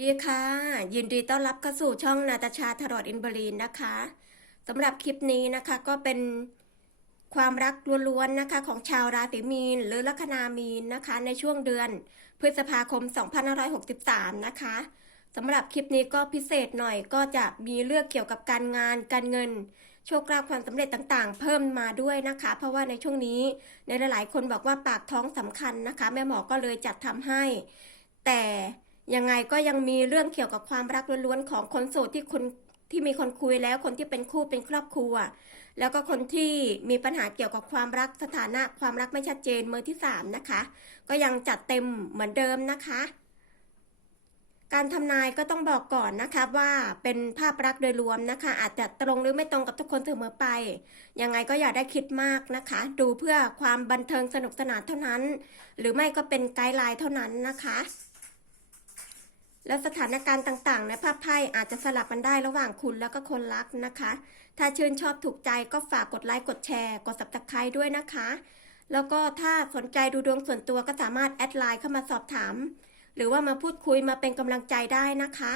ดีค่ะ ยินดีต้อนรับเข้าสู่ช่องนาตาชาทรอดอินบรีนนะคะสำหรับคลิปนี้นะคะก็เป็นความรักล้วนๆนะคะ ของชาวราศีมีน หรือลัคนามีนนะคะ ในช่วงเดือนพฤษภาคม 2563 นะคะสำหรับคลิปนี้ก็พิเศษหน่อยก็จะมีเรื่องเกี่ยวกับการงานการเงิน โชคลาภความสำเร็จต่างๆ เพิ่มมาด้วยนะคะ เพราะว่าในช่วงนี้ในหลายๆคนบอกว่าปากท้องสำคัญนะคะ แม่หมอก็เลยจัดทำให้ แต่ ยังไงก็ยังมีเรื่องเกี่ยวกับความรักล้วนๆของคนโสดที่คุณที่มีคนคุยแล้วคนที่เป็นคู่เป็นครอบครัว แล้วก็คนที่มีปัญหาเกี่ยวกับความรักสถานะความรักไม่ชัดเจนมือที่สามนะคะ ก็ยังจัดเต็มเหมือนเดิมนะคะ การทำนายก็ต้องบอกก่อนนะคะว่าเป็นภาพรักโดยรวมนะคะ อาจจะตรงหรือไม่ตรงกับทุกคนเสมอไป ยังไงก็อย่าได้คิดมากนะคะ ดูเพื่อความบันเทิงสนุกสนานเท่านั้น หรือไม่ก็เป็นไกด์ไลน์เท่านั้นนะคะ และสถานการณ์ต่างๆ ในภาพไพ่อาจจะสลับกันได้ระหว่างคุณแล้วก็คนรักนะคะ ถ้าชื่นชอบถูกใจก็ฝากกดไลค์กดแชร์กด subscribe ด้วยนะคะ แล้วก็ถ้าสนใจดูดวงส่วนตัวก็สามารถแอดไลน์เข้ามาสอบถาม หรือว่ามาพูดคุยมาเป็นกำลังใจได้นะคะ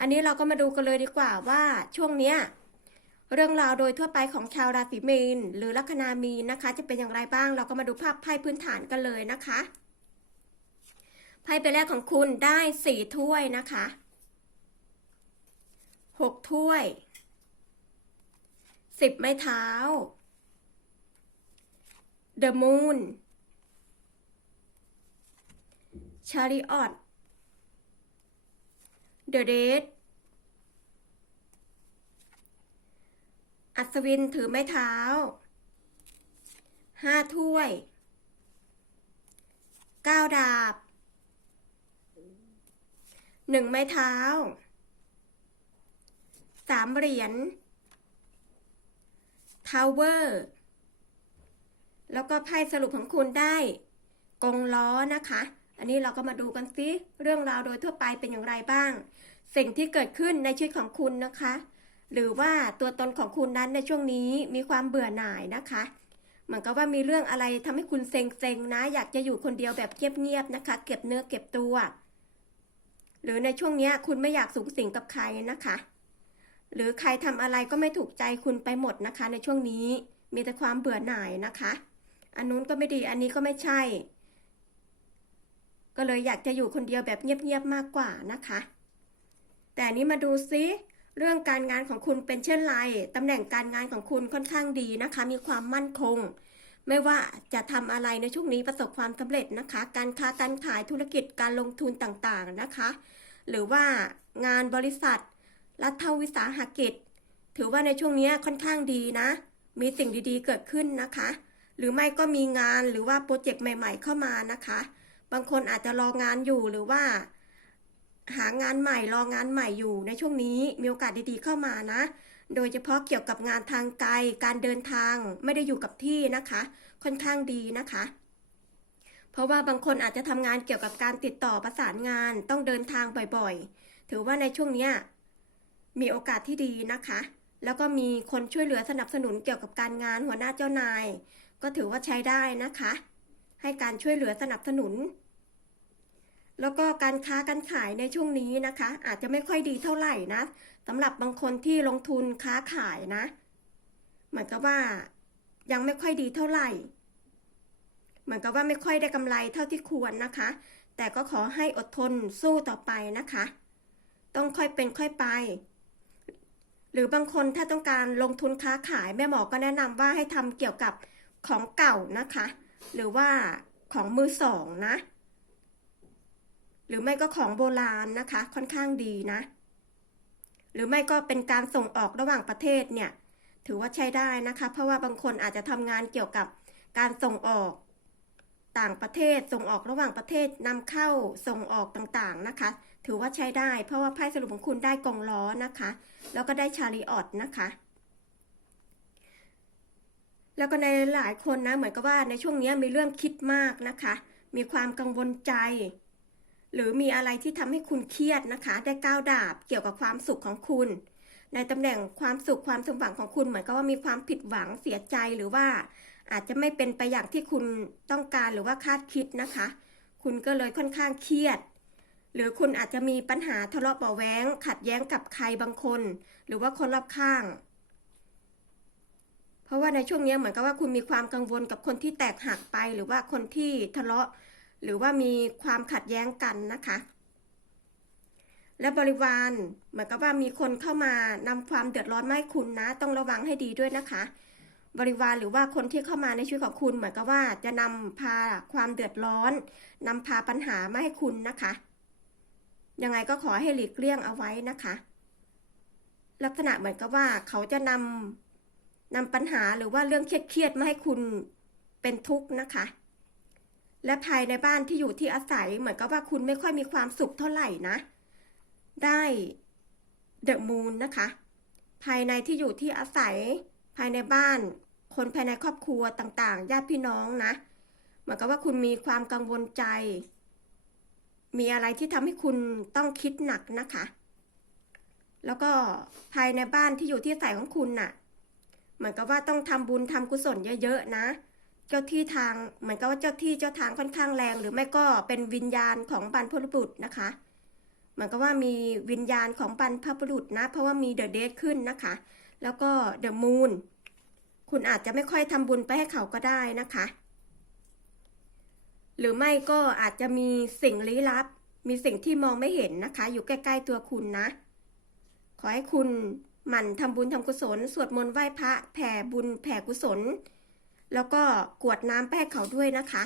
อันนี้เราก็มาดูกันเลยดีกว่าว่าช่วงเนี้ยเรื่องราวโดยทั่วไปของชาวราศีมีนหรือลัคนามีนนะคะ จะเป็นอย่างไรบ้างเราก็มาดูภาพไพ่พื้นฐานกันเลยนะคะ ไพ่ใบแรกของคุณได้สี่ถ้วยนะคะหกถ้วยสิบไม้เท้า The Moon ชาริออต The Red อัศวินถือไม้เท้า ห้าถ้วย เก้าดาบ หนึ่งไม้เท้าสามเหรียญทาวเวอร์แล้วก็ไพ่สรุปของคุณได้กงล้อนะคะ อันนี้เราก็มาดูกันซิเรื่องราวโดยทั่วไปเป็นอย่างไรบ้าง สิ่งที่เกิดขึ้นในชีวิตของคุณนะคะ หรือว่าตัวตนของคุณนั้นในช่วงนี้มีความเบื่อหน่ายนะคะเหมือนกับว่ามีเรื่องอะไรทำให้คุณเซ็งๆนะ อยากจะอยู่คนเดียวแบบเงียบๆนะคะ เก็บเนื้อเก็บตัว หรือในช่วงนี้คุณไม่อยากสูงสิงกับใครนะคะ หรือใครทำอะไรก็ไม่ถูกใจคุณไปหมดนะคะ ในช่วงนี้มีแต่ความเบื่อหน่ายนะคะ อันนู้นก็ไม่ดีอันนี้ก็ไม่ใช่ ก็เลยอยากจะอยู่คนเดียวแบบเงียบๆมากกว่านะคะ แต่นี้มาดูซิเรื่องการงานของคุณเป็นเช่นไรตำแหน่งการงานของคุณค่อนข้างดีนะคะ มีความมั่นคง ไม่ว่าจะทำอะไรในช่วงนี้ประสบความสำเร็จนะคะ การค้าการขายธุรกิจการลงทุนต่างๆนะคะ หรือว่างานบริษัท รัฐวิสาหกิจ ถือว่าในช่วงนี้ค่อนข้างดีนะ มีสิ่งดีๆเกิดขึ้นนะคะ หรือไม่ก็มีงานหรือว่าโปรเจกต์ใหม่ ๆ เข้ามานะคะ บางคนอาจจะรองานอยู่หรือว่า หางานใหม่รองานใหม่อยู่ในช่วงนี้มีโอกาสดีๆเข้ามานะ โดยเฉพาะเกี่ยวกับงานทางไกล การเดินทางไม่ได้อยู่กับที่นะคะ ค่อนข้างดีนะคะ เพราะว่าบางคนอาจจะทำงานเกี่ยวกับการติดต่อประสานงานต้องเดินทางบ่อยๆ ถือว่าในช่วงนี้มีโอกาสที่ดีนะคะ แล้วก็มีคนช่วยเหลือสนับสนุนเกี่ยวกับการงานหัวหน้าเจ้านาย ก็ถือว่าใช้ได้นะคะ ให้การช่วยเหลือสนับสนุน แล้วก็การค้าการขายในช่วงนี้นะคะ อาจจะไม่ค่อยดีเท่าไหร่นะสำหรับบางคนที่ลงทุนค้าขายนะเหมือนกับว่ายังไม่ค่อยดีเท่าไหร่ เหมือนกับว่าไม่ค่อยได้กำไรเท่าที่ควรนะคะ แต่ก็ขอให้อดทนสู้ต่อไปนะคะ ต้องค่อยเป็นค่อยไป หรือบางคนถ้าต้องการลงทุนค้าขายแม่หมอก็แนะนำว่าให้ทำเกี่ยวกับของเก่านะคะ หรือว่าของมือสองนะ หรือไม่ก็ของโบราณนะคะ ค่อนข้างดีนะ หรือไม่ก็เป็นการส่งออกระหว่างประเทศเนี่ย ถือว่าใช้ได้นะคะ เพราะว่าบางคนอาจจะทำงานเกี่ยวกับการส่งออกต่างประเทศส่งออกระหว่างประเทศนำเข้าส่งออกต่างๆนะคะ ถือว่าใช้ได้ เพราะว่าไพ่สรุปของคุณได้กองล้อนะคะ แล้วก็ได้ชาริออตนะคะ แล้วก็ในหลายคนนะเหมือนกับว่าในช่วงนี้มีเรื่องคิดมากนะคะ มีความกังวลใจ หรือมีอะไรที่ทำให้คุณเครียดนะคะ ได้ก้าวดาบเกี่ยวกับความสุขของคุณ ในตำแหน่งความสุขความสมหวังของคุณเหมือนกับว่ามีความผิดหวังเสียใจหรือว่า อาจจะไม่เป็นไปอย่างที่คุณต้องการหรือว่าคาดคิดนะคะ คุณก็เลยค่อนข้างเครียด หรือคุณอาจจะมีปัญหาทะเลาะเบาะแว้ง ขัดแย้งกับใครบางคน หรือว่าคนรอบข้าง เพราะว่าในช่วงนี้เหมือนกับว่าคุณมีความกังวลกับคนที่แตกหักไป หรือว่าคนที่ทะเลาะ หรือว่ามีความขัดแย้งกันนะคะ และบริวารเหมือนกับว่ามีคนเข้ามานำความเดือดร้อนมาให้คุณนะ ต้องระวังให้ดีด้วยนะคะ บริวารหรือว่าคนที่เข้ามาในชีวิตของคุณเหมือนกับว่าจะนำพาความเดือดร้อนนำพาปัญหามาให้คุณนะคะ ยังไงก็ขอให้หลีกเลี่ยงเอาไว้นะคะ ลักษณะเหมือนกับว่าเขาจะนำนำปัญหาหรือว่าเรื่องเครียดๆมาให้คุณเป็นทุกข์นะคะ และภายในบ้านที่อยู่ที่อาศัยเหมือนกับว่าคุณไม่ค่อยมีความสุขเท่าไหร่นะ ได้เดอะมูนนะคะ ภายในที่อยู่ที่อาศัย ภายในบ้าน คนภายในครอบครัวต่างๆ ญาติพี่น้องนะเหมือนกับว่าคุณมีความกังวลใจ มีอะไรที่ทำให้คุณต้องคิดหนักนะคะ แล้วก็ภายในบ้านที่อยู่ที่อาศัยของคุณน่ะ เหมือนกับว่าต้องทำบุญทำกุศลเยอะๆนะ เจ้าที่ทางเหมือนกับว่าเจ้าที่เจ้าทางค่อนข้างแรง หรือไม่ก็เป็นวิญญาณของบรรพบุรุษนะคะ เหมือนกับว่ามีวิญญาณของบรรพบุรุษนะ เพราะว่ามีเดอะเดทขึ้นนะคะ แล้วก็เดอะมูนคุณอาจจะไม่ค่อยทำบุญไปให้เขาก็ได้นะคะ หรือไม่ก็อาจจะมีสิ่งลี้ลับ มีสิ่งที่มองไม่เห็นนะคะ อยู่ใกล้ๆตัวคุณนะ ขอให้คุณหมั่นทำบุญทำกุศล สวดมนต์ไหว้พระ แผ่บุญแผ่กุศล แล้วก็กวดน้ำไปให้เขาด้วยนะคะ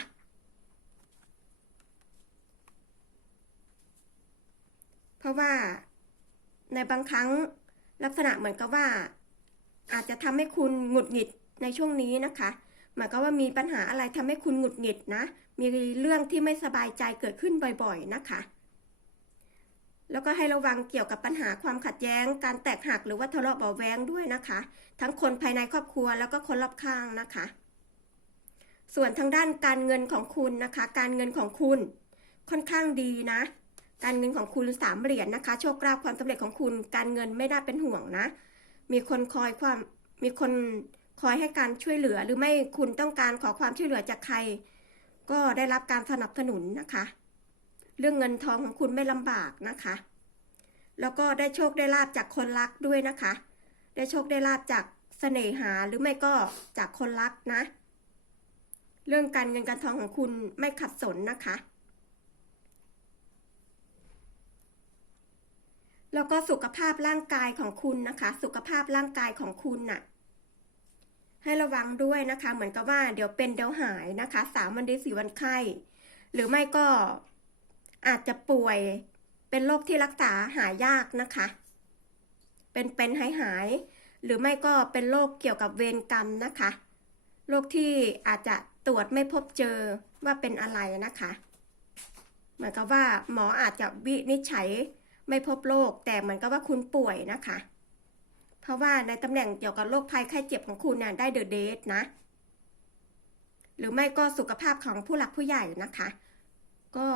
เพราะว่าในบางครั้งลักษณะเหมือนกับว่า อาจจะทำให้คุณหงุดหงิดในช่วงนี้นะคะหมือนกับว่ามีปัญหาอะไรทำให้คุณหงุดหงิดนะ มีเรื่องที่ไม่สบายใจเกิดขึ้นบ่อยๆนะคะ แล้วก็ให้ระวังเกี่ยวกับปัญหาความขัดแย้ง การแตกหักหรือว่าทะเลาะเบาแว้งด้วยนะคะ ทั้งคนภายในครอบครัวแล้วก็คนรอบข้างนะคะ ส่วนทางด้านการเงินของคุณนะคะ การเงินของคุณค่อนข้างดีนะ การเงินของคุณสามเหรียญนะคะ โชคลาภความสำเร็จของคุณ การเงินไม่น่าเป็นห่วงนะ มีคนคอยความมีคนคอยให้การช่วยเหลือหรือไม่คุณต้องการขอความช่วยเหลือจากใคร ก็ได้รับการสนับสนุนนะคะ เรื่องเงินทองของคุณไม่ลำบากนะคะ แล้วก็ได้โชคได้ลาบจากคนรักด้วยนะคะ ได้โชคได้ลาบจากเสน่หาหรือไม่ก็จากคนรักนะ เรื่องการเงินการทองของคุณไม่ขัดสนนะคะ แล้วก็สุขภาพร่างกายของคุณนะคะ สุขภาพร่างกายของคุณน่ะ ให้ระวังด้วยนะคะ เหมือนกับว่าเดี๋ยวเป็นเดี๋ยวหายนะคะสามวันดีสี่วันไข้ หรือไม่ก็อาจจะป่วยเป็นโรคที่รักษาหายากนะคะ เป็นเป็นหายหาย หรือไม่ก็เป็นโรคเกี่ยวกับเวรกรรมนะคะโรคที่อาจจะ ตรวจไม่พบเจอว่าเป็นอะไรนะคะ เหมือนกับว่าหมออาจจะวินิจฉัยไม่พบโรคแต่เหมือนกับว่าคุณป่วยนะคะ เพราะว่าในตำแหน่งเกี่ยวกับโรคภัยไข้เจ็บของคุณน่ะได้เดอะเดทนะ หรือไม่ก็สุขภาพของผู้หลักผู้ใหญ่นะคะ ก็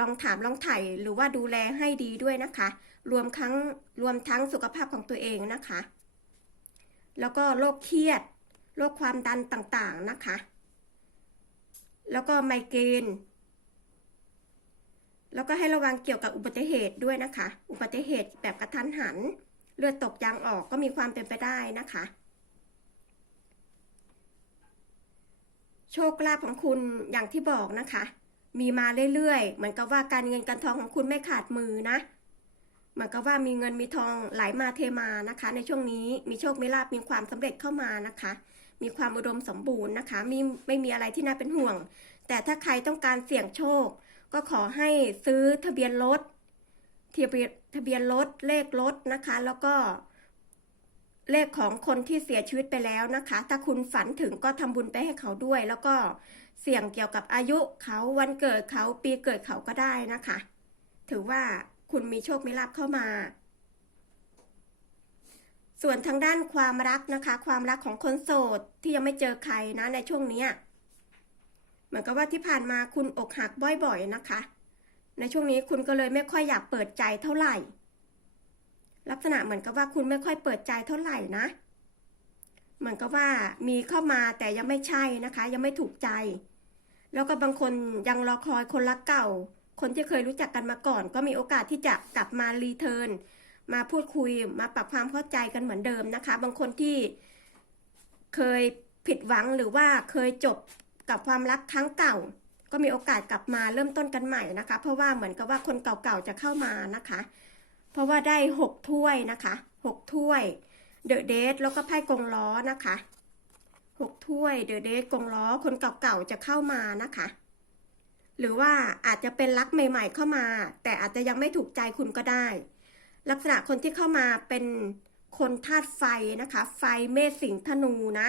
ลองถามลองไถ่หรือว่าดูแลให้ดีด้วยนะคะ รวมทั้งรวมทั้งสุขภาพของตัวเองนะคะ แล้วก็โรคเครียดโรคความดันต่างๆนะคะ แล้วก็ไมเกรนแล้วก็ให้ระวังเกี่ยวกับอุบัติเหตุด้วยนะคะ อุบัติเหตุแบบกระทันหัน เลือดตกยางออกก็มีความเป็นไปได้นะคะ โชคลาภของคุณอย่างที่บอกนะคะ มีมาเรื่อยๆ เหมือนกับว่าการเงินการทองของคุณไม่ขาดมือนะ เหมือนกับว่ามีเงินมีทองไหลมาเทมานะคะ ในช่วงนี้มีโชคมีลาภมีความสำเร็จเข้ามานะคะ มีความอุดมสมบูรณ์นะคะมีไม่มีอะไรที่น่าเป็นห่วง แต่ถ้าใครต้องการเสี่ยงโชค ก็ขอให้ซื้อทะเบียนรถทะเบียนทะเบียนรถเลขรถนะคะ แล้วก็เลขของคนที่เสียชีวิตไปแล้วนะคะ ถ้าคุณฝันถึงก็ทำบุญไปให้เขาด้วย แล้วก็เสี่ยงเกี่ยวกับอายุเขาวันเกิดเขาปีเกิดเขาก็ได้นะคะ ถือว่าคุณมีโชคมีลาภเข้ามา ส่วนทางด้านความรักนะคะ ความรักของคนโสดที่ยังไม่เจอใครนะในช่วงนี้เหมือนกับว่าที่ผ่านมาคุณอกหักบ่อยๆนะคะ ในช่วงนี้คุณก็เลยไม่ค่อยอยากเปิดใจเท่าไหร่ ลักษณะเหมือนกับว่าคุณไม่ค่อยเปิดใจเท่าไหร่นะ เหมือนกับว่ามีเข้ามาแต่ยังไม่ใช่นะคะ ยังไม่ถูกใจ แล้วก็บางคนยังรอคอยคนรักเก่า คนที่เคยรู้จักกันมาก่อน ก็มีโอกาสที่จะกลับมารีเทิร์น มาพูดคุยมาปรับความเข้าใจกันเหมือนเดิมนะคะ บางคนที่เคยผิดหวังหรือว่าเคยจบกับความรักครั้งเก่า ก็มีโอกาสกลับมาเริ่มต้นกันใหม่นะคะ เพราะว่าเหมือนกับว่าคนเก่าๆจะเข้ามานะคะ เพราะว่าได้หกถ้วยนะคะหกถ้วยเดอะเดทแล้วก็ไพ่กงล้อนะคะหกถ้วยเดอะเดทกงล้อคนเก่าๆจะเข้ามานะคะ หรือว่าอาจจะเป็นรักใหม่ ๆ เข้ามา แต่อาจจะยังไม่ถูกใจคุณก็ได้ ลักษณะคนที่เข้ามาเป็นคนธาตุไฟนะคะ ไฟเมษสิงห์ธนูนะ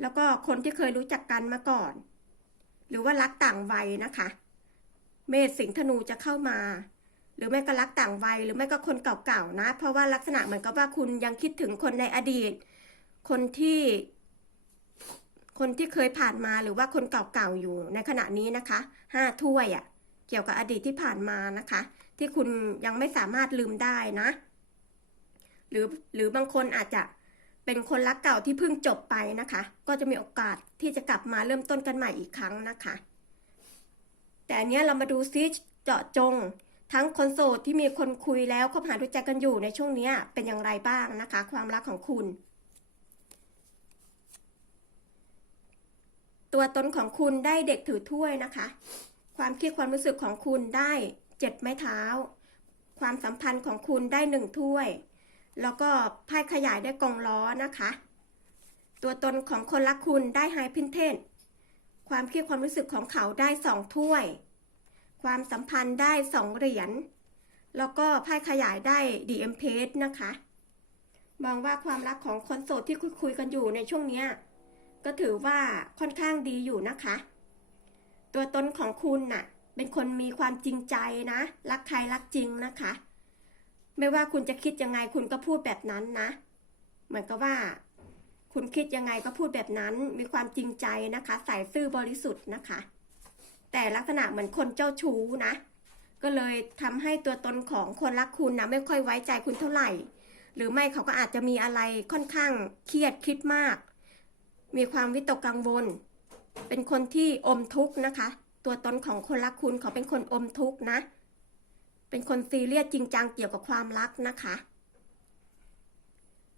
แล้วก็คนที่เคยรู้จักกันมาก่อน หรือว่ารักต่างวัยนะคะ เมษสิงห์ธนูจะเข้ามา หรือไม่ก็รักต่างวัย หรือไม่ก็คนเก่าๆนะ เพราะว่าลักษณะเหมือนกับว่าคุณยังคิดถึงคนในอดีต คนที่คนที่เคยผ่านมาหรือว่าคนเก่าๆอยู่ในขณะนี้นะคะห้าถ้วยอะ่ะ เกี่ยวกับอดีตที่ผ่านมานะคะ ที่คุณยังไม่สามารถลืมได้นะ หรือหรือบางคนอาจจะเป็นคนรักเก่าที่เพิ่งจบไปนะคะ ก็จะมีโอกาสที่จะกลับมาเริ่มต้นกันใหม่อีกครั้งนะคะ แต่อันเนี้ยเรามาดูซิเจาะจง ทั้งคนโสดที่มีคนคุยแล้วคบหาดูใจกันอยู่ในช่วงเนี้ยเป็นอย่างไรบ้างนะคะ ความรักของคุณ ตัวตนของคุณได้เด็กถือถ้วยนะคะ ความคิดความรู้สึกของคุณได้ เจ็ดไม้เท้า ความสัมพันธ์ของคุณได้หนึ่งถ้วย แล้วก็ไพ่ขยายได้กองล้อนะคะ ตัวตนของคนรักคุณได้ไฮพินเทนความคิดความรู้สึกของเขาได้สองถ้วย ความสัมพันธ์ได้สองเหรียญ แล้วก็ไพ่ขยายได้ดีเอ็มเพสนะคะ มองว่าความรักของคนโสดที่คุยคุยกันอยู่ในช่วงนี้ก็ถือว่าค่อนข้างดีอยู่นะคะ ตัวตนของคุณน่ะ เป็นคนมีความจริงใจนะ รักใครรักจริงนะคะ ไม่ว่าคุณจะคิดยังไงคุณก็พูดแบบนั้นนะ เหมือนกับว่า คุณคิดยังไงก็พูดแบบนั้น มีความจริงใจนะคะ ใส่ซื่อบริสุทธิ์นะคะ แต่ลักษณะเหมือนคนเจ้าชู้นะ ก็เลยทำให้ตัวตนของคนรักคุณนะไม่ค่อยไว้ใจคุณเท่าไหร่ หรือไม่เขาก็อาจจะมีอะไรค่อนข้างเครียดคิดมาก มีความวิตกกังวล เป็นคนที่อมทุกข์นะคะ ตัวตนของคนรักคุณเขาเป็นคนอมทุกข์นะ เป็นคนซีเรียสจริงจังเกี่ยวกับความรักนะคะ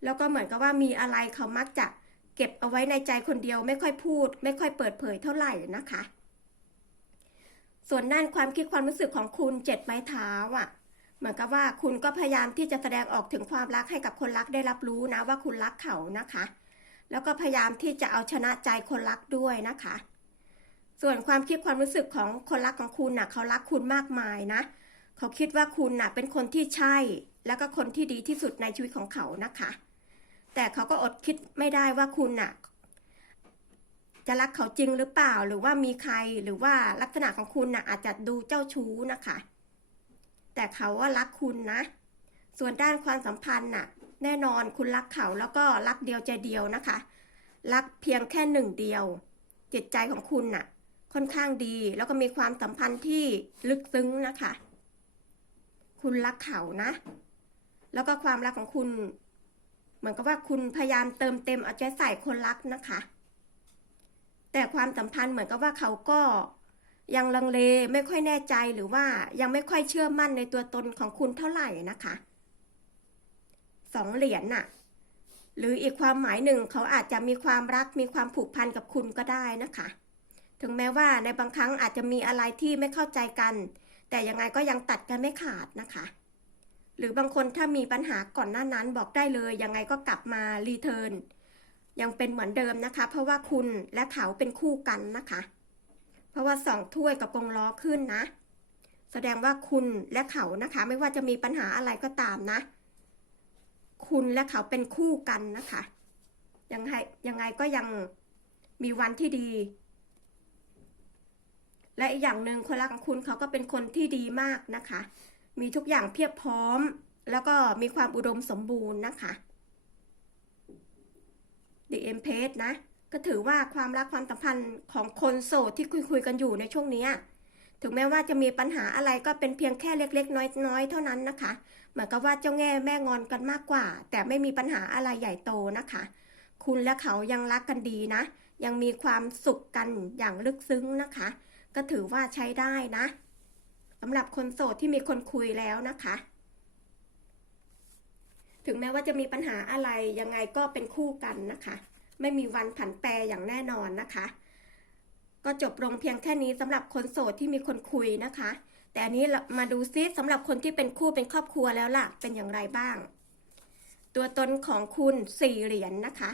แล้วก็เหมือนกับว่ามีอะไรเขามักจะเก็บเอาไว้ในใจคนเดียวไม่ค่อยพูด ไม่ค่อยเปิดเผยเท่าไหร่นะคะ ส่วนด้านความคิดความรู้สึกของคุณเจ็ดไม้เท้าอะ เหมือนกับว่าคุณก็พยายามที่จะแสดงออกถึงความรักให้กับคนรักได้รับรู้นะว่าคุณรักเขานะคะ แล้วก็พยายามที่จะเอาชนะใจคนรักด้วยนะคะ ส่วนความคิดความรู้สึกของคนรักของคุณน่ะเขารักคุณมากมายนะ เขาคิดว่าคุณน่ะเป็นคนที่ใช่ แล้วก็คนที่ดีที่สุดในชีวิตของเขานะคะ แต่เขาก็อดคิดไม่ได้ว่าคุณน่ะจะรักเขาจริงหรือเปล่า หรือว่ามีใครหรือว่าลักษณะของคุณน่ะอาจจะดูเจ้าชู้นะคะ แต่เขาว่ารักคุณนะ ส่วนด้านความสัมพันธ์น่ะ แน่นอนคุณรักเขาแล้วก็รักเดียวใจเดียวนะคะ รักเพียงแค่หนึ่งเดียว จิตใจของคุณน่ะ ค่อนข้างดี แล้วก็มีความสัมพันธ์ที่ลึกซึ้งนะคะ คุณรักเขานะ แล้วก็ความรักของคุณ เหมือนกับว่าคุณพยายามเติมเต็มเอาใจใส่คนรักนะคะ แต่ความสัมพันธ์เหมือนกับว่าเขาก็ยังลังเลไม่ค่อยแน่ใจหรือว่ายังไม่ค่อยเชื่อมั่นในตัวตนของคุณเท่าไหร่นะคะสองเหรียญน่ะ หรืออีกความหมายหนึ่งเขาอาจจะมีความรักมีความผูกพันกับคุณก็ได้นะคะ ถึงแม้ว่าในบางครั้งอาจจะมีอะไรที่ไม่เข้าใจกัน แต่ยังไงก็ยังตัดกันไม่ขาดนะคะ หรือบางคนถ้ามีปัญหาก่อนหน้านั้นบอกได้เลยยังไงก็กลับมารีเทิร์นยังเป็นเหมือนเดิมนะคะ เพราะว่าคุณและเขาเป็นคู่กันนะคะ เพราะว่าสองถ้วยกับกงล้อขึ้นนะ แสดงว่าคุณและเขานะคะ ไม่ว่าจะมีปัญหาอะไรก็ตามนะ คุณและเขาเป็นคู่กันนะคะยังไงยังไงก็ยังมีวันที่ดี และอีกอย่างหนึ่งคนรักของคุณเขาก็เป็นคนที่ดีมากนะคะ มีทุกอย่างเพียบพร้อม แล้วก็มีความอุดมสมบูรณ์นะคะ The e m p a g e นะ ก็ถือว่าความรักความสัมพันธ์ของคนโสดที่คุยคุยกันอยู่ในช่วงนี้ถึงแม้ว่าจะมีปัญหาอะไรก็เป็นเพียงแค่เล็ก ๆ น้อยๆ เท่านั้นนะคะ เหมือนกับว่าเจ้าแง่แม่งอนกันมากกว่า แต่ไม่มีปัญหาอะไรใหญ่โตนะคะ คุณและเขายังรักกันดีนะ ยังมีความสุขกันอย่างลึกซึ้งนะคะ ก็ถือว่าใช้ได้นะสำหรับคนโสดที่มีคนคุยแล้วนะคะ ถึงแม้ว่าจะมีปัญหาอะไร ยังไงก็เป็นคู่กันนะคะ ไม่มีวันผันแปรอย่างแน่นอนนะคะ ก็จบลงเพียงแค่นี้สำหรับคนโสดที่มีคนคุยนะคะ แต่อันนี้มาดูซิสำหรับคนที่เป็นคู่เป็นครอบครัวแล้วล่ะ เป็นอย่างไรบ้าง ตัวตนของคุณสี่เหรียญนะคะ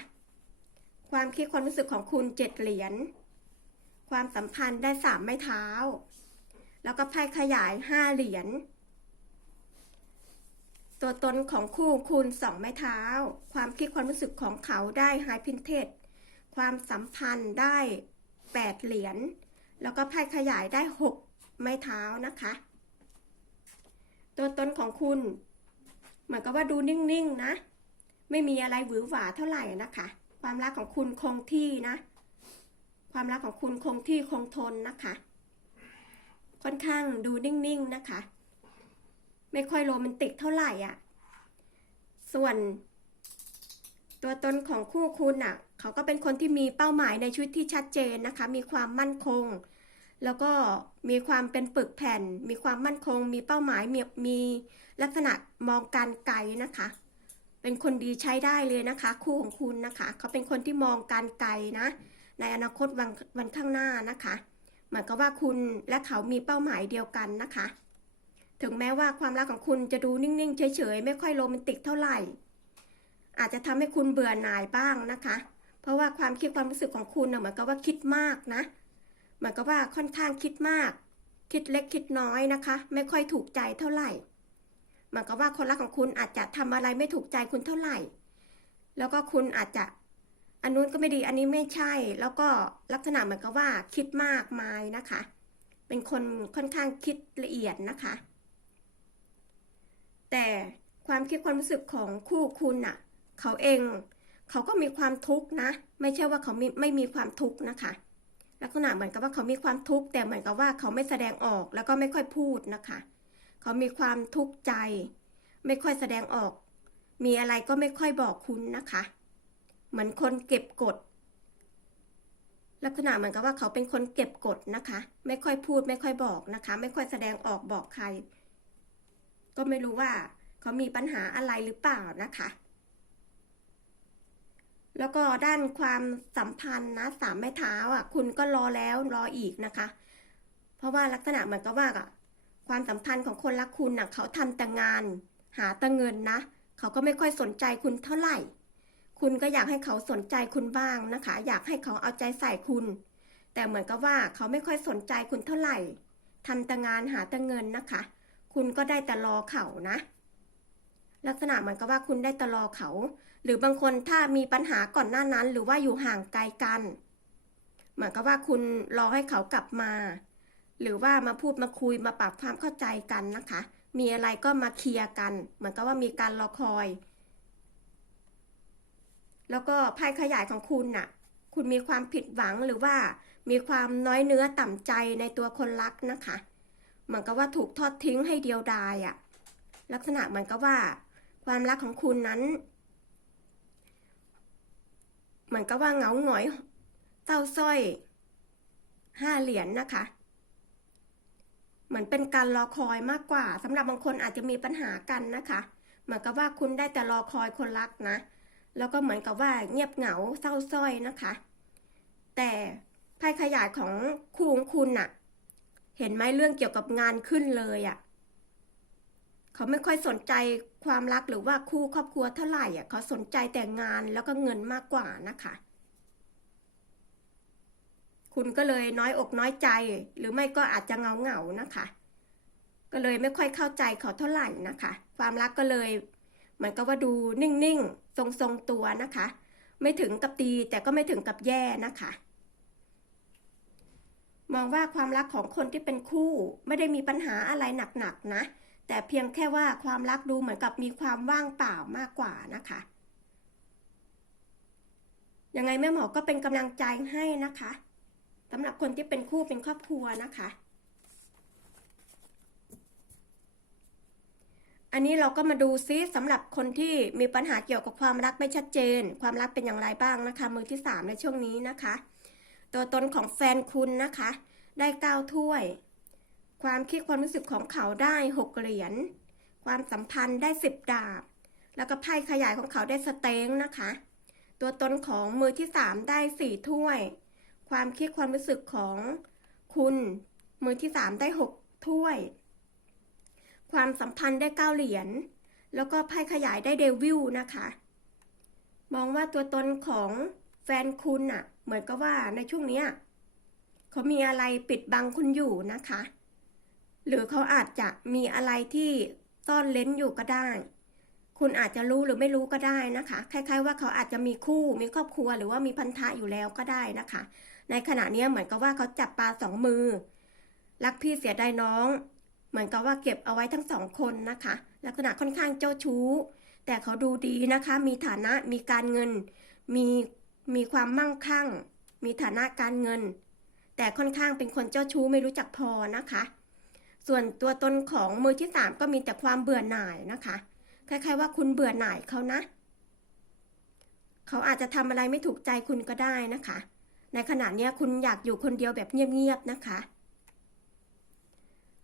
ความคิดความรู้สึกของคุณเจ็ดเหรียญ ความสัมพันธ์ได้สามไม้เท้า แล้วก็ไพ่ขยายห้าเหรียญ ตัวตนของคู่คุณสองไม้เท้า ความคิดความรู้สึกของเขาได้ไฮพินเทสความสัมพันธ์ได้แปดเหรียญ แล้วก็ไพ่ขยายได้หกไม้เท้านะคะ ตัวตนของคุณเหมือนกับว่าดูนิ่งๆนะ ไม่มีอะไรหวือหวาเท่าไหร่นะคะ ความรักของคุณคงที่นะ ความรักของคุณคงที่คงทนนะคะ ค่อนข้างดูนิ่งๆนะคะ ไม่ค่อยโรแมนติกเท่าไหร่อะ ส่วน ตัวตนของคู่คุณอะ เขาก็เป็นคนที่มีเป้าหมายในชีวิตที่ชัดเจนนะคะ มีความมั่นคง แล้วก็มีความเป็นปึกแผ่น มีความมั่นคง มีเป้าหมายมีมีลักษณะมองการไกลนะคะ เป็นคนดีใช้ได้เลยนะคะ คู่ของคุณนะคะ เขาเป็นคนที่มองการไกลนะ ในอนาคตวันวันข้างหน้านะคะ เหมือนกับว่าคุณและเขามีเป้าหมายเดียวกันนะคะ ถึงแม้ว่าความรักของคุณจะดูนิ่งๆ เฉยๆ ไม่ค่อยโรแมนติกเท่าไหร่ อาจจะทำให้คุณเบื่อหน่ายบ้างนะคะ เพราะว่าความคิดความรู้สึกของคุณน่ะเหมือนกับว่าคิดมากนะ เหมือนกับว่าค่อนข้างคิดมาก คิดเล็กคิดน้อยนะคะ ไม่ค่อยถูกใจเท่าไหร่เหมือนกับว่าคนรักของคุณอาจจะทำอะไรไม่ถูกใจคุณเท่าไหร่ แล้วก็คุณอาจจะ อันนู้นก็ไม่ดีอันนี้ไม่ใช่ แล้วก็ลักษณะเหมือนกับว่าคิดมากมายนะคะ เป็นคนค่อนข้างคิดละเอียดนะคะ แต่ความคิดความรู้สึกของคู่คุณน่ะ เขาเองเขาก็มีความทุกข์นะ ไม่ใช่ว่าเขามีไม่มีความทุกข์นะคะ ลักษณะเหมือนกับว่าเขามีความทุกข์แต่เหมือนกับว่าเขาไม่แสดงออกแล้วก็ไม่ค่อยพูดนะคะ เขามีความทุกข์ใจ ไม่ค่อยแสดงออก มีอะไรก็ไม่ค่อยบอกคุณนะคะ เหมือนคนเก็บกด ลักษณะเหมือนกับว่าเขาเป็นคนเก็บกดนะคะ ไม่ค่อยพูดไม่ค่อยบอกนะคะ ไม่ค่อยแสดงออกบอกใคร ก็ไม่รู้ว่า เขามีปัญหาอะไรหรือเปล่านะคะ แล้วก็ด้านความสัมพันธ์นะสามไม้เท้าอะ คุณก็รอแล้วรออีกนะคะ เพราะว่าลักษณะเหมือนกับว่าความสัมพันธ์ของคนรักคุณน่ะ เขาทำแต่งาน หาแต่เงินนะ เขาก็ไม่ค่อยสนใจคุณเท่าไหร่ คุณก็อยากให้เขาสนใจคุณบ้างนะคะ อยากให้เขาเอาใจใส่คุณ แต่เหมือนกับว่าเขาไม่ค่อยสนใจคุณเท่าไหร่ทำแต่งานหาแต่เงินนะคะ คุณก็ได้แต่รอเขานะ ลักษณะเหมือนกับว่าคุณได้แต่รอเขา หรือบางคนถ้ามีปัญหาก่อนหน้านั้น หรือว่าอยู่ห่างไกลกัน เหมือนกับว่าคุณรอให้เขากลับมา หรือว่ามาพูดมาคุยมาปรับความเข้าใจกันนะคะ มีอะไรก็มาเคลียร์กัน เหมือนกับว่ามีการรอคอย แล้วก็ไพ่ขยายของคุณน่ะ คุณมีความผิดหวังหรือว่ามีความน้อยเนื้อต่ำใจในตัวคนรักนะคะเหมือนกับว่าถูกทอดทิ้งให้เดียวดายอะลักษณะเหมือนกับว่า ความรักของคุณนั้น เหมือนกับว่าเหงาหงอยเศร้าส้อยห้าเหรียญนะคะเหมือนเป็นการรอคอยมากกว่าสำหรับบางคนอาจจะมีปัญหากันนะคะ เหมือนกับว่าคุณได้แต่รอคอยคนรักนะ แล้วก็เหมือนกับว่าเงียบเหงาเศร้าส้อยนะคะ แต่ไพ่ขยายของคู่ของคุณน่ะ เห็นไหมเรื่องเกี่ยวกับงานขึ้นเลยอะ่ะเขาไม่ค่อยสนใจความรักหรือว่าคู่ครอบครัวเท่าไหร่อะเขาสนใจแต่งานแล้วก็เงินมากกว่านะคะ คุณก็เลยน้อยอกน้อยใจ หรือไม่ก็อาจจะเงาเงานะคะ ก็เลยไม่ค่อยเข้าใจเขาเท่าไหร่นะคะ ความรักก็เลยเหมือนกับว่าดูนิ่งๆ ทรงๆตัวนะคะ ไม่ถึงกับดีแต่ก็ไม่ถึงกับแย่นะคะ มองว่าความรักของคนที่เป็นคู่ไม่ได้มีปัญหาอะไรหนักๆนะ แต่เพียงแค่ว่าความรักดูเหมือนกับมีความว่างเปล่ามากกว่านะคะยังไงแม่หมอก็เป็นกำลังใจให้นะคะสำหรับคนที่เป็นคู่เป็นครอบครัวนะคะ อันนี้เราก็มาดูซิสำหรับคนที่มีปัญหาเกี่ยวกับความรักไม่ชัดเจน ความรักเป็นอย่างไรบ้างนะคะ มือที่สามในช่วงนี้นะคะ ตัวตนของแฟนคุณนะคะ ได้เก้าถ้วย ความคิดความรู้สึกของเขาได้หกเหรียญความสัมพันธ์ได้สิบดาบ แล้วก็ไพ่ขยายของเขาได้สเต็งนะคะ ตัวตนของมือที่สามได้สี่ถ้วย ความคิดความรู้สึกของคุณ มือที่สามได้หกถ้วย ความสัมพันธ์ได้เก้าเหรียญ แล้วก็ไพ่ขยายได้เดวิลนะคะ มองว่าตัวตนของแฟนคุณอะเหมือนกับว่าในช่วงเนี้ยเขามีอะไรปิดบังคุณอยู่นะคะ หรือเขาอาจจะมีอะไรที่ซ่อนเล้นอยู่ก็ได้ คุณอาจจะรู้หรือไม่รู้ก็ได้นะคะ คล้าย ๆ ว่าเขาอาจจะมีคู่ มีครอบครัว หรือว่ามีพันธะอยู่แล้วก็ได้นะคะ ในขณะนี้เหมือนกับว่าเขาจับปลาสองมือ รักพี่เสียดายน้อง เหมือนกับว่าเก็บเอาไว้ทั้งสองคนนะคะ ลักษณะค่อนข้างเจ้าชู้ แต่เขาดูดีนะคะ มีฐานะมีการเงิน มีมีความมั่งคั่ง มีฐานะการเงิน แต่ค่อนข้างเป็นคนเจ้าชู้ไม่รู้จักพอนะคะ ส่วนตัวตนของมือที่สามก็มีแต่ความเบื่อหน่ายนะคะ คล้ายๆว่าคุณเบื่อหน่ายเขานะ เขาอาจจะทำอะไรไม่ถูกใจคุณก็ได้นะคะ ในขณะนี้คุณอยากอยู่คนเดียวแบบเงียบๆนะคะ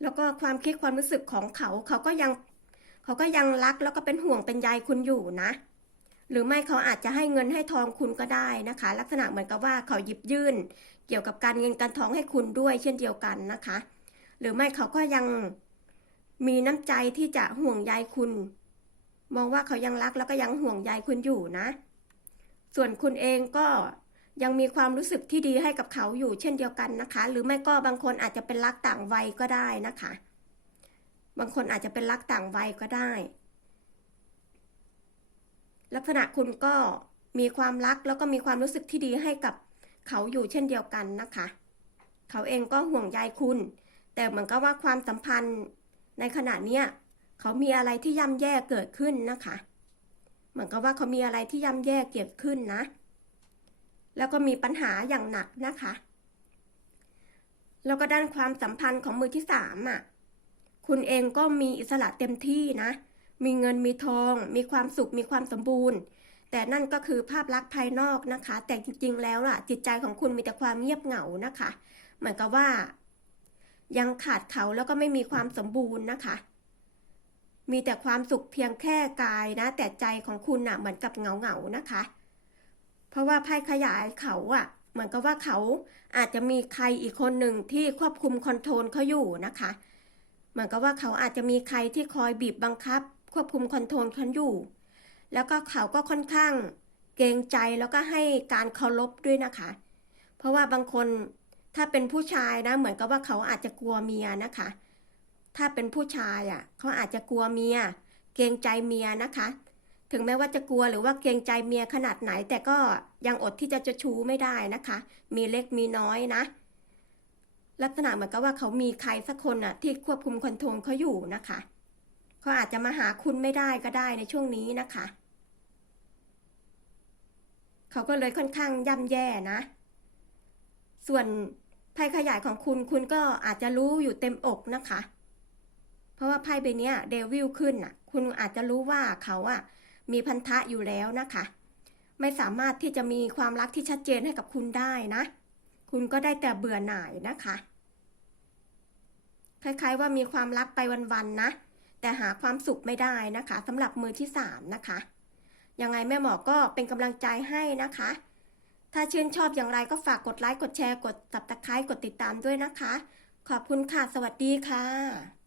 แล้วก็ความคิดความรู้สึกของเขา เขาก็ยัง เขาก็ยังรักแล้วก็เป็นห่วงเป็นใยคุณอยู่นะ หรือไม่เขาอาจจะให้เงินให้ทองคุณก็ได้นะคะ ลักษณะเหมือนกับว่าเขาหยิบยื่น เกี่ยวกับการเงินการทองให้คุณด้วยเช่นเดียวกันนะคะ หรือไม่เขาก็ยังมีน้ำใจที่จะห่วงใยคุณ มองว่าเขายังรักแล้วก็ยังห่วงใยคุณอยู่นะ ส่วนคุณเองก็ ยังมีความรู้สึกที่ดีให้กับเขาอยู่เช่นเดียวกันนะคะ หรือไม่ก็บางคนอาจจะเป็นรักต่างวัยก็ได้นะคะ บางคนอาจจะเป็นรักต่างวัยก็ได้ ลักษณะคุณก็มีความรักแล้วก็มีความรู้สึกที่ดีให้กับเขาอยู่เช่นเดียวกันนะคะ เขาเองก็ห่วงใยคุณ แต่เหมือนกับว่าความสัมพันธ์ในขณะเนี้ยเขามีอะไรที่ย่ำแย่เกิดขึ้นนะคะ เหมือนกับว่าเขามีอะไรที่ย่ำแย่เกิดขึ้นนะ แล้วก็มีปัญหาอย่างหนักนะคะ แล้วก็ด้านความสัมพันธ์ของมือที่สามอะ คุณเองก็มีอิสระเต็มที่นะ มีเงินมีทอง มีความสุข มีความสมบูรณ์ แต่นั่นก็คือภาพลักษณ์ภายนอกนะคะ แต่จริง ๆ แล้วอะ จิตใจของคุณมีแต่ความเงียบเหงานะคะ เหมือนกับว่า ยังขาดเขาแล้วก็ไม่มีความสมบูรณ์นะคะ มีแต่ความสุขเพียงแค่กายนะ แต่ใจของคุณน่ะเหมือนกับเหงาเหงาๆนะคะ เพราะว่าไพ่ขยายเขาอะเหมือนกับว่าเขาอาจจะมีใครอีกคนหนึ่งที่ควบคุมคอนโทรลเขาอยู่นะคะ เหมือนกับว่าเขาอาจจะมีใครที่คอยบีบบังคับ ควบคุมคอนโทรลเขาอยู่ แล้วก็เขาก็ค่อนข้างเกรงใจแล้วก็ให้การเคารพด้วยนะคะ เพราะว่าบางคนถ้าเป็นผู้ชายนะ เหมือนกับว่าเขาอาจจะกลัวเมียนะคะ ถ้าเป็นผู้ชายอะเขาอาจจะกลัวเมีย เกรงใจเมียนะคะ ถึงแม้ว่าจะกลัวหรือว่าเกรงใจเมียขนาดไหน แต่ก็ยังอดที่จะจะชูไม่ได้นะคะ มีเล็กมีน้อยนะ ลักษณะเหมือนกับว่าเขามีใครสักคนน่ะ ที่ควบคุมคอนโทรลเขาอยู่นะคะเขาอาจจะมาหาคุณไม่ได้ก็ได้ในช่วงนี้นะคะ เขาก็เลยค่อนข้างย่ำแย่นะ ส่วนไพ่ขยายของคุณคุณก็อาจจะรู้อยู่เต็มอกนะคะ เพราะว่าไพ่ใบนี้เดวิลขึ้นน่ะ คุณอาจจะรู้ว่าเขาอะ มีพันธะอยู่แล้วนะคะ ไม่สามารถที่จะมีความรักที่ชัดเจนให้กับคุณได้นะ คุณก็ได้แต่เบื่อหน่ายนะคะคล้ายๆว่ามีความรักไปวันๆนะ แต่หาความสุขไม่ได้นะคะสำหรับมือที่สามนะคะยังไงแม่หมอก็เป็นกำลังใจให้นะคะ ถ้าชื่นชอบอย่างไรก็ฝากกดไลค์กดแชร์กด subscribe กดติดตามด้วยนะคะ ขอบคุณค่ะ สวัสดีค่ะ